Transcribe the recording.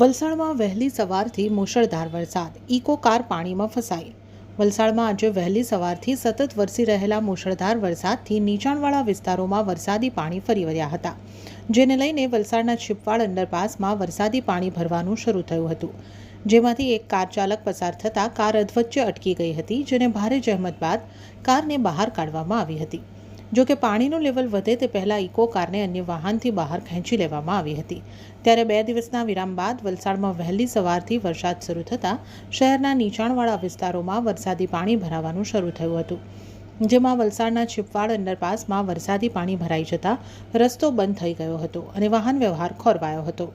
વલસાડમાં વહેલી સવારથી મુશળધાર વરસાદ. ઇકો કાર પાણીમાં ફસાઈ. વલસાડમાં આજે વહેલી સવારથી સતત વરસી રહેલા મુશળધાર વરસાદથી નીચાણવાળા વિસ્તારોમાં વરસાદી પાણી ફરી વળ્યા હતા, જેને લઈને વલસાડના છીપવાડ અંડરપાસમાં વરસાદી પાણી ભરવાનું શરૂ થયું હતું. જેમાંથી એક કાર ચાલક પસાર થતાં કાર અધવચ્ચે અટકી ગઈ હતી, જેને ભારે જહેમત બાદ કારને બહાર કાઢવામાં આવી હતી. જો કે પાણીનું લેવલ વધે તે પહેલાં ઇકો કારને અન્ય વાહનથી બહાર ખેંચી લેવામાં આવી હતી. ત્યારે બે દિવસના વિરામ બાદ વલસાડમાં વહેલી સવારથી વરસાદ શરૂ થતાં શહેરના નીચાણવાળા વિસ્તારોમાં વરસાદી પાણી ભરાવાનું શરૂ થયું હતું. જેમાં વલસાડના છીપવાડ અંડરપાસમાં વરસાદી પાણી ભરાઈ જતાં રસ્તો બંધ થઈ ગયો હતો અને વાહન વ્યવહાર ખોરવાયો હતો.